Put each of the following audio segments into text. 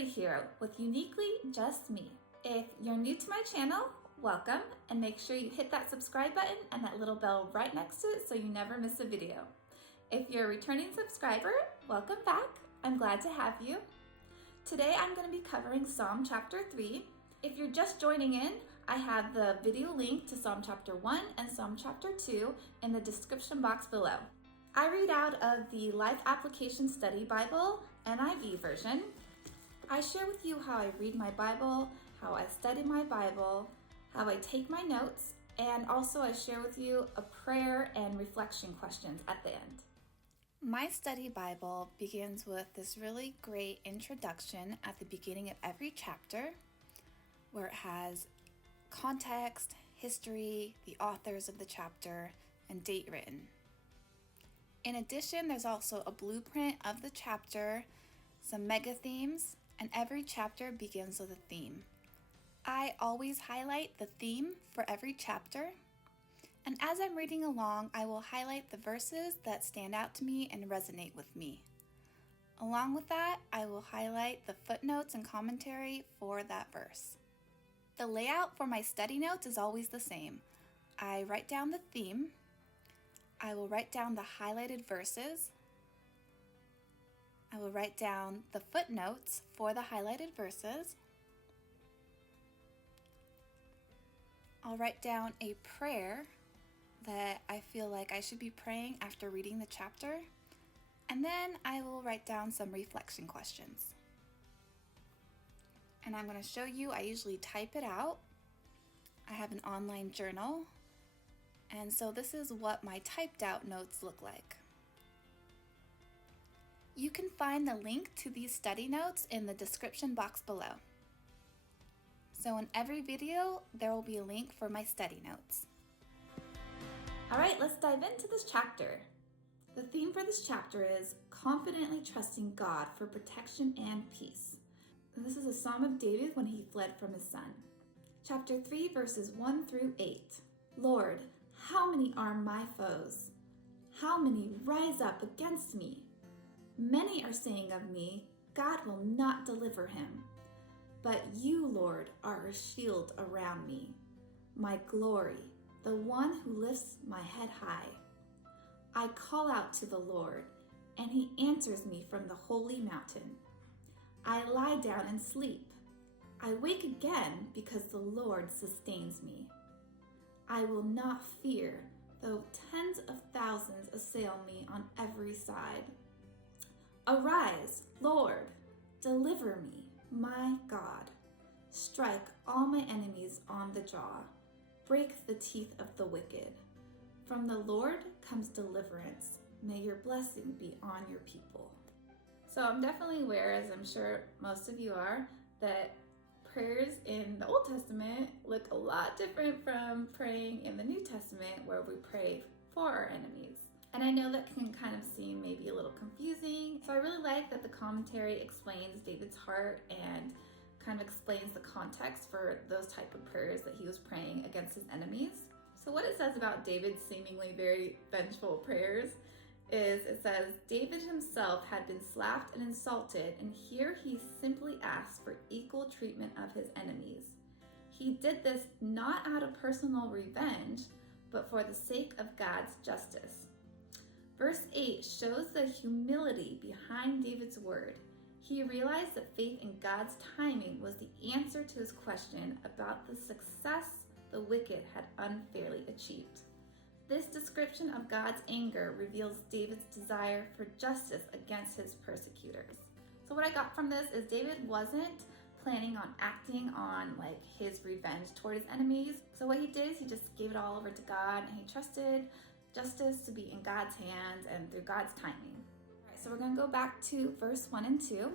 Marie here with Uniquely Just Me. If you're new to my channel, welcome, and make sure you hit that subscribe button and that little bell right next to it so you never miss a video. If you're a returning subscriber, welcome back. I'm glad to have you. Today I'm going to be covering Psalm chapter 3. If you're just joining in, I have the video link to Psalm chapter 1 and Psalm chapter 2 in the description box below. I read out of the Life Application Study Bible, NIV version. I share with you how I read my Bible, how I study my Bible, how I take my notes, and also I share with you a prayer and reflection questions at the end. My study Bible begins with this really great introduction at the beginning of every chapter, where it has context, history, the authors of the chapter, and date written. In addition, there's also a blueprint of the chapter, some mega themes, and every chapter begins with a theme. I always highlight the theme for every chapter, and as I'm reading along, I will highlight the verses that stand out to me and resonate with me. Along with that, I will highlight the footnotes and commentary for that verse. The layout for my study notes is always the same. I write down the theme, I will write down the highlighted verses, I will write down the footnotes for the highlighted verses. I'll write down a prayer that I feel like I should be praying after reading the chapter. And then I will write down some reflection questions. And I'm going to show you, I usually type it out. I have an online journal. And so this is what my typed out notes look like. You can find the link to these study notes in the description box below. So in every video, there will be a link for my study notes. All right, let's dive into this chapter. The theme for this chapter is confidently trusting God for protection and peace. And this is a Psalm of David when he fled from his son. Chapter 3, verses 1 through 8. Lord, how many are my foes? How many rise up against me? Many are saying of me, God will not deliver him. But you, Lord, are a shield around me, my glory, the one who lifts my head high. I call out to the Lord, and he answers me from the holy mountain. I lie down and sleep. I wake again because the Lord sustains me. I will not fear, though tens of thousands assail me on every side. Arise, Lord, deliver me, my God. Strike all my enemies on the jaw. Break the teeth of the wicked. From the Lord comes deliverance. May your blessing be on your people. So I'm definitely aware, as I'm sure most of you are, that prayers in the Old Testament look a lot different from praying in the New Testament, where we pray for our enemies. And I know that can kind of seem maybe a little confusing. So I really like that the commentary explains David's heart and kind of explains the context for those type of prayers that he was praying against his enemies. So what it says about David's seemingly very vengeful prayers is it says, David himself had been slapped and insulted, and here he simply asked for equal treatment of his enemies. He did this not out of personal revenge, but for the sake of God's justice. Verse 8 shows the humility behind David's word. He realized that faith in God's timing was the answer to his question about the success the wicked had unfairly achieved. This description of God's anger reveals David's desire for justice against his persecutors. So what I got from this is David wasn't planning on acting on his revenge toward his enemies. So what he did is he just gave it all over to God, and he trusted justice to be in God's hands and through God's timing. All right, so we're going to go back to verse 1 and 2,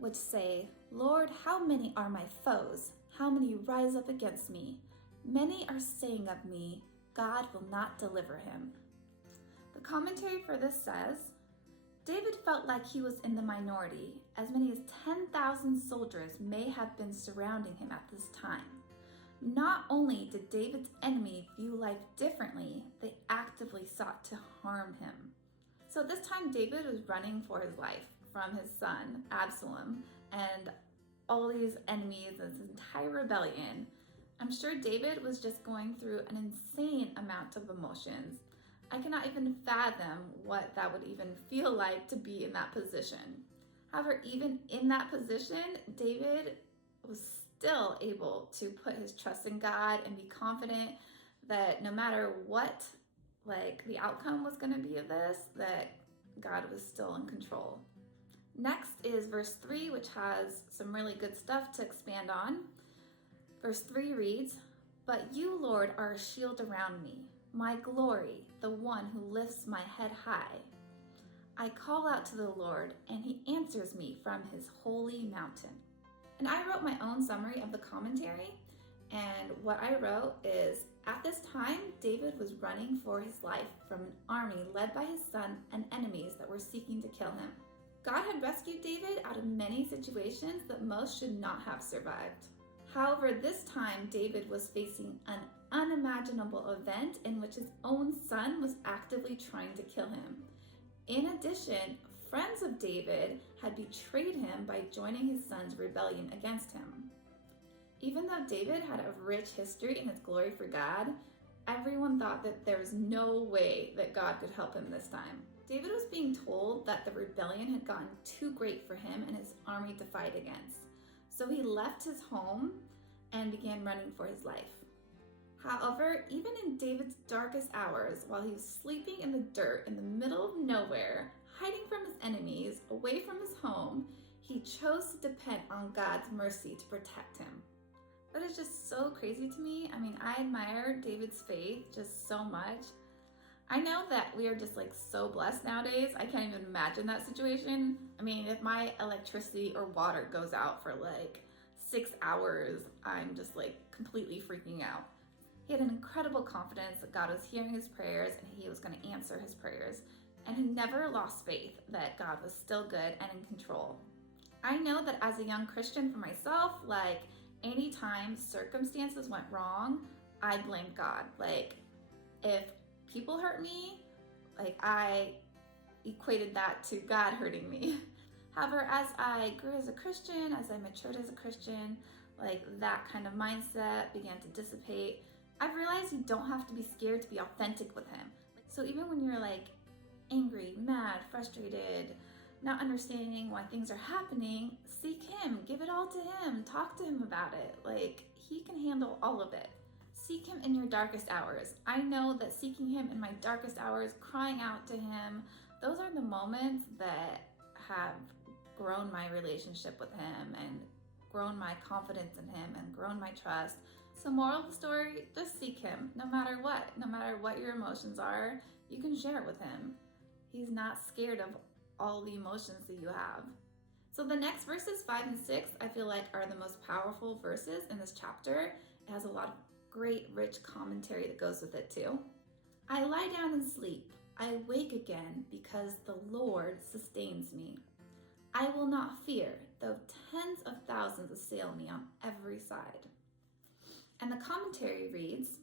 which say, Lord, how many are my foes? How many rise up against me? Many are saying of me, God will not deliver him. The commentary for this says, David felt like he was in the minority. As many as 10,000 soldiers may have been surrounding him at this time. Not only did David's enemy view life differently, they actively sought to harm him. So this time David was running for his life from his son, Absalom, and all these enemies, this entire rebellion. I'm sure David was just going through an insane amount of emotions. I cannot even fathom what that would even feel like to be in that position. However, even in that position, David was still able to put his trust in God and be confident that no matter what the outcome was going to be of this, that God was still in control. Next is verse 3, which has some really good stuff to expand on. Verse 3 reads, "But you, Lord, are a shield around me, my glory, the one who lifts my head high. I call out to the Lord, and he answers me from his holy mountain." And I wrote my own summary of the commentary, and what I wrote is, at this time, David was running for his life from an army led by his son and enemies that were seeking to kill him. God had rescued David out of many situations that most should not have survived. However, this time David was facing an unimaginable event in which his own son was actively trying to kill him. In addition, friends of David had betrayed him by joining his son's rebellion against him. Even though David had a rich history in his glory for God, everyone thought that there was no way that God could help him this time. David was being told that the rebellion had gotten too great for him and his army to fight against. So he left his home and began running for his life. However, even in David's darkest hours, while he was sleeping in the dirt in the middle of nowhere, hiding from his enemies, away from his home, he chose to depend on God's mercy to protect him. That is just so crazy to me. I mean, I admire David's faith just so much. I know that we are just so blessed nowadays. I can't even imagine that situation. I mean, if my electricity or water goes out for 6 hours, I'm just completely freaking out. He had an incredible confidence that God was hearing his prayers and he was going to answer his prayers. And he never lost faith that God was still good and in control. I know that as a young Christian for myself, anytime circumstances went wrong, I blamed God. If people hurt me, I equated that to God hurting me. However, as I grew as a Christian, as I matured as a Christian, that kind of mindset began to dissipate. I've realized you don't have to be scared to be authentic with him. So even when you're angry, mad, frustrated, not understanding why things are happening, seek him, give it all to him, talk to him about it. He can handle all of it. Seek him in your darkest hours. I know that seeking him in my darkest hours, crying out to him, those are the moments that have grown my relationship with him and grown my confidence in him and grown my trust. So moral of the story, just seek him no matter what your emotions are, you can share it with him. He's not scared of all the emotions that you have. So the next verses 5 and 6, I feel are the most powerful verses in this chapter. It has a lot of great, rich commentary that goes with it too. "I lie down and sleep. I wake again because the Lord sustains me. I will not fear, though tens of thousands assail me on every side." And the commentary reads,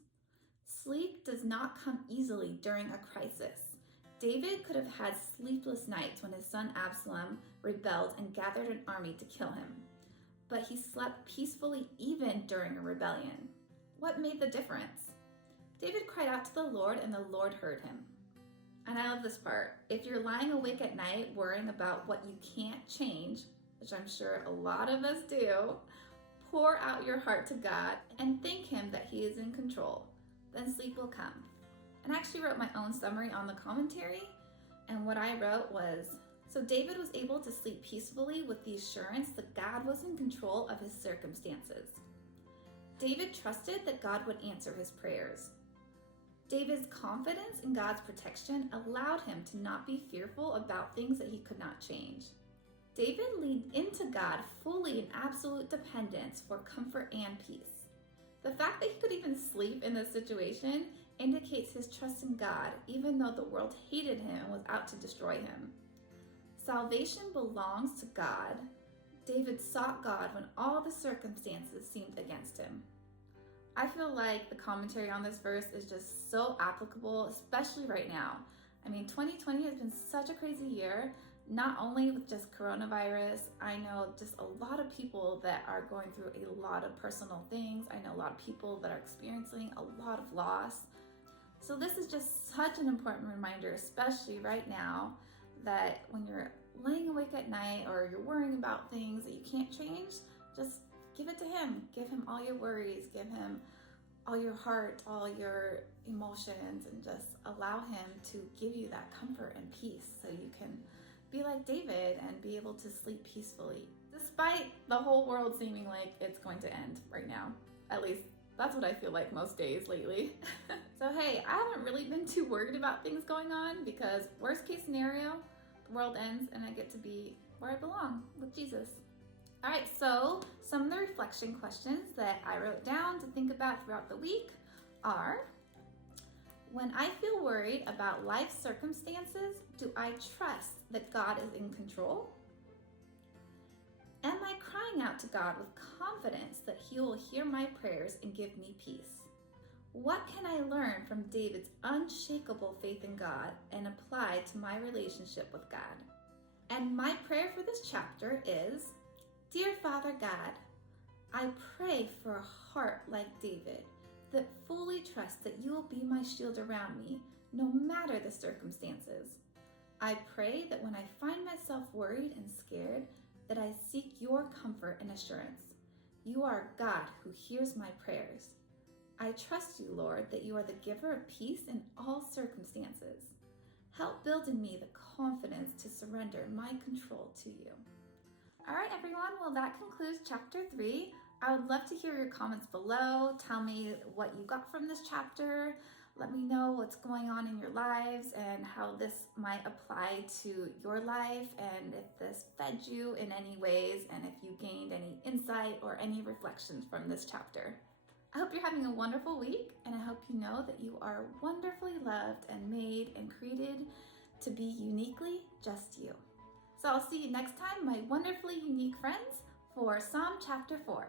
"Sleep does not come easily during a crisis. David could have had sleepless nights when his son Absalom rebelled and gathered an army to kill him. But he slept peacefully even during a rebellion. What made the difference? David cried out to the Lord, and the Lord heard him." And I love this part. If you're lying awake at night worrying about what you can't change, which I'm sure a lot of us do, pour out your heart to God and thank him that he is in control. Then sleep will come. And I actually wrote my own summary on the commentary, and what I wrote was, so David was able to sleep peacefully with the assurance that God was in control of his circumstances. David trusted that God would answer his prayers. David's confidence in God's protection allowed him to not be fearful about things that he could not change. David leaned into God fully in absolute dependence for comfort and peace. The fact that he could even sleep in this situation indicates his trust in God, even though the world hated him and was out to destroy him. Salvation belongs to God. David sought God when all the circumstances seemed against him. I feel like the commentary on this verse is just so applicable, especially right now. I mean, 2020 has been such a crazy year. not only with just coronavirus. I know just a lot of people that are going through a lot of personal things. I know a lot of people that are experiencing a lot of loss. So this is just such an important reminder, especially right now, that when you're laying awake at night or you're worrying about things that you can't change, just give it to Him. Give Him all your worries, give Him all your heart, all your emotions, and just allow Him to give you that comfort and peace so you can be like David and be able to sleep peacefully, despite the whole world seeming like it's going to end right now. At least that's what I feel like most days lately. So hey, I haven't really been too worried about things going on because worst case scenario, the world ends and I get to be where I belong with Jesus. All right, so some of the reflection questions that I wrote down to think about throughout the week are: when I feel worried about life circumstances, do I trust that God is in control? Am I crying out to God with confidence that He will hear my prayers and give me peace? What can I learn from David's unshakable faith in God and apply to my relationship with God? And my prayer for this chapter is: Dear Father God, I pray for a heart like David that fully trusts that you will be my shield around me, no matter the circumstances. I pray that when I find myself worried and scared, that I seek your comfort and assurance. You are God who hears my prayers. I trust you, Lord, that you are the giver of peace in all circumstances. Help build in me the confidence to surrender my control to you. All right, everyone. Well, that concludes chapter 3. I would love to hear your comments below. Tell me what you got from this chapter. Let me know what's going on in your lives and how this might apply to your life, and if this fed you in any ways, and if you gained any insight or any reflections from this chapter. I hope you're having a wonderful week, and I hope you know that you are wonderfully loved and made and created to be uniquely just you. So I'll see you next time, my wonderfully unique friends, for Psalm chapter 4.